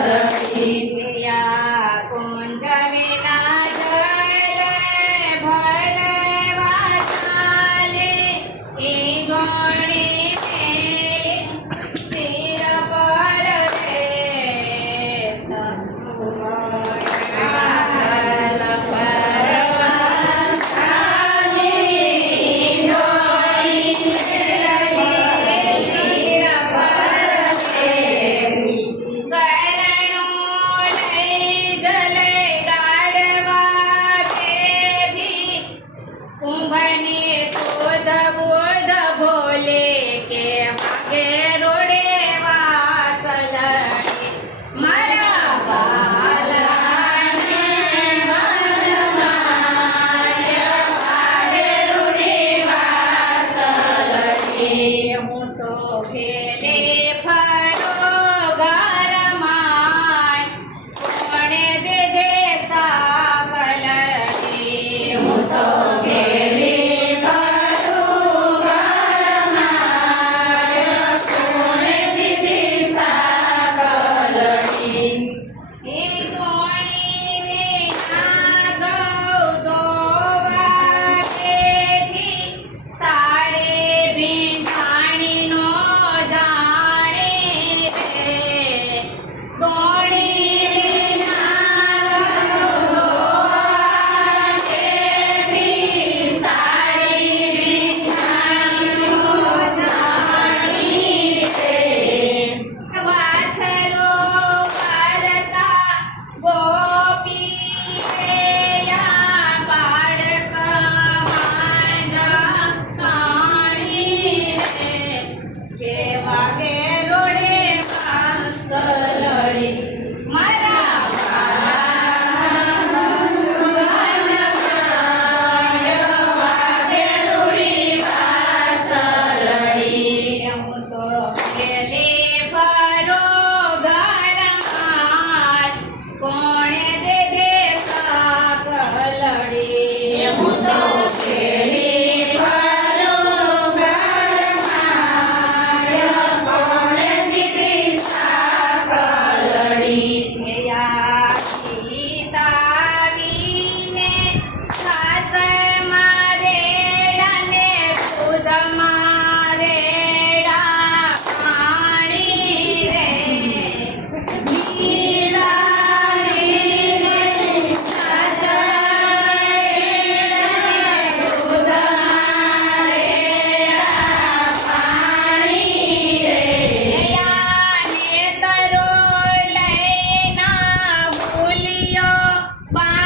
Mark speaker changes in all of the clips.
Speaker 1: Shakti
Speaker 2: કુંભની five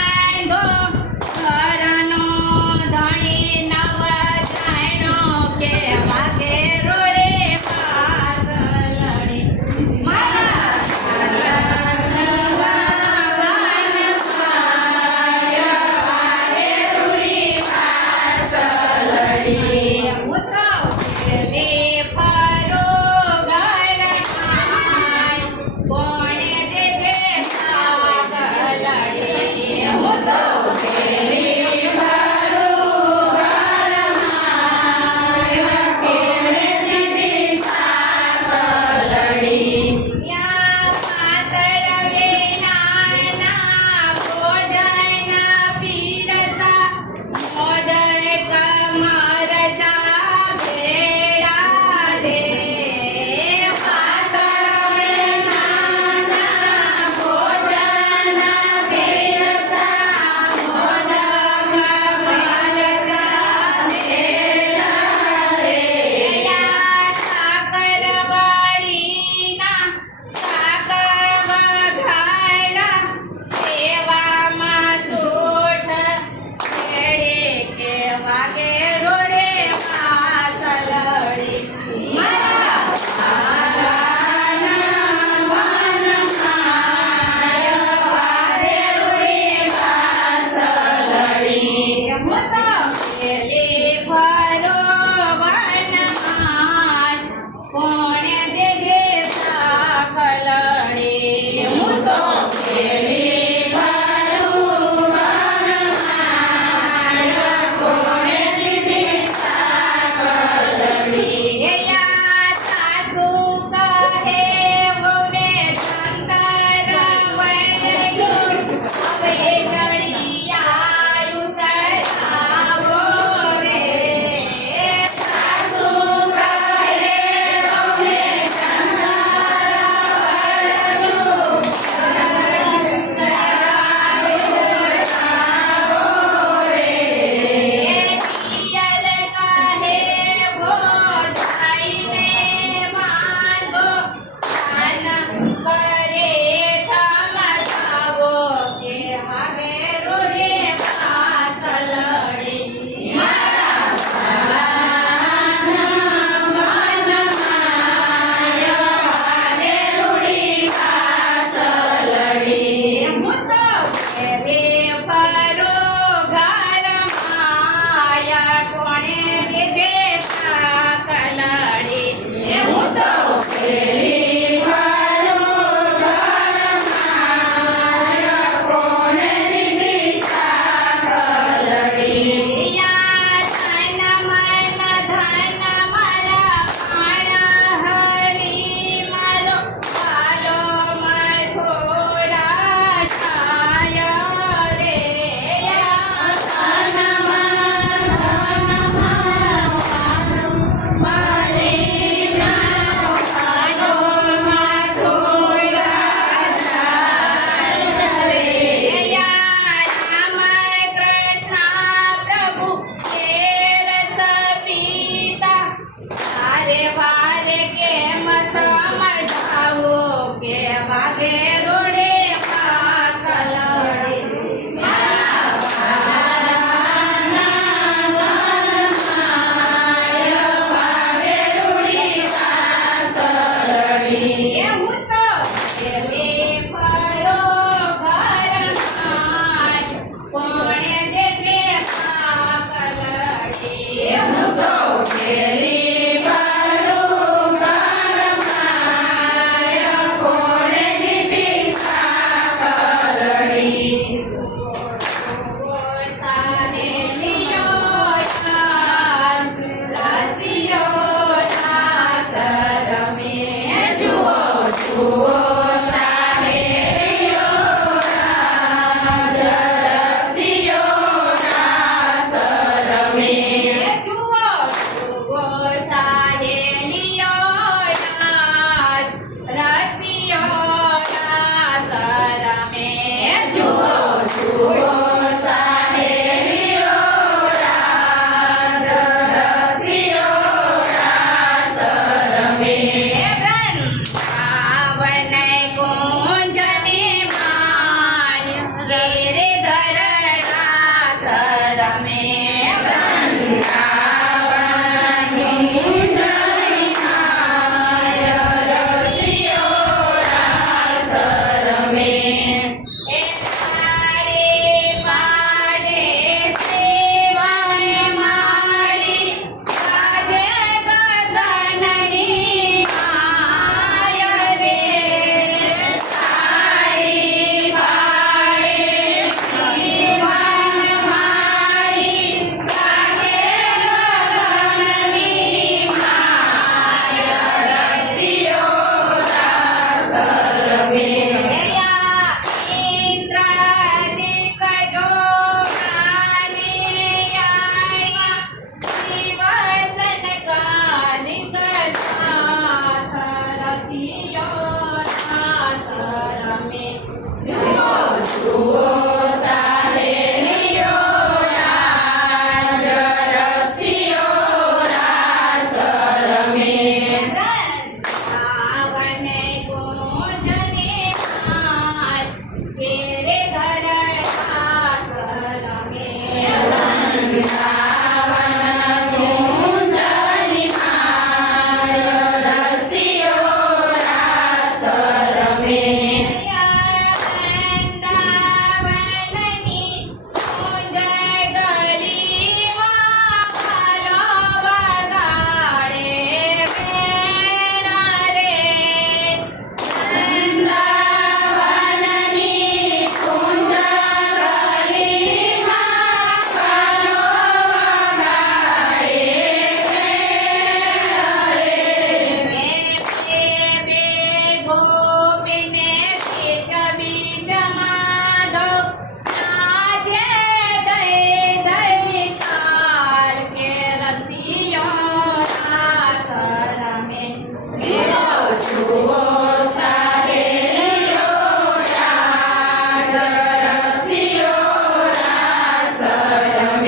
Speaker 2: Amen.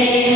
Speaker 1: Amen.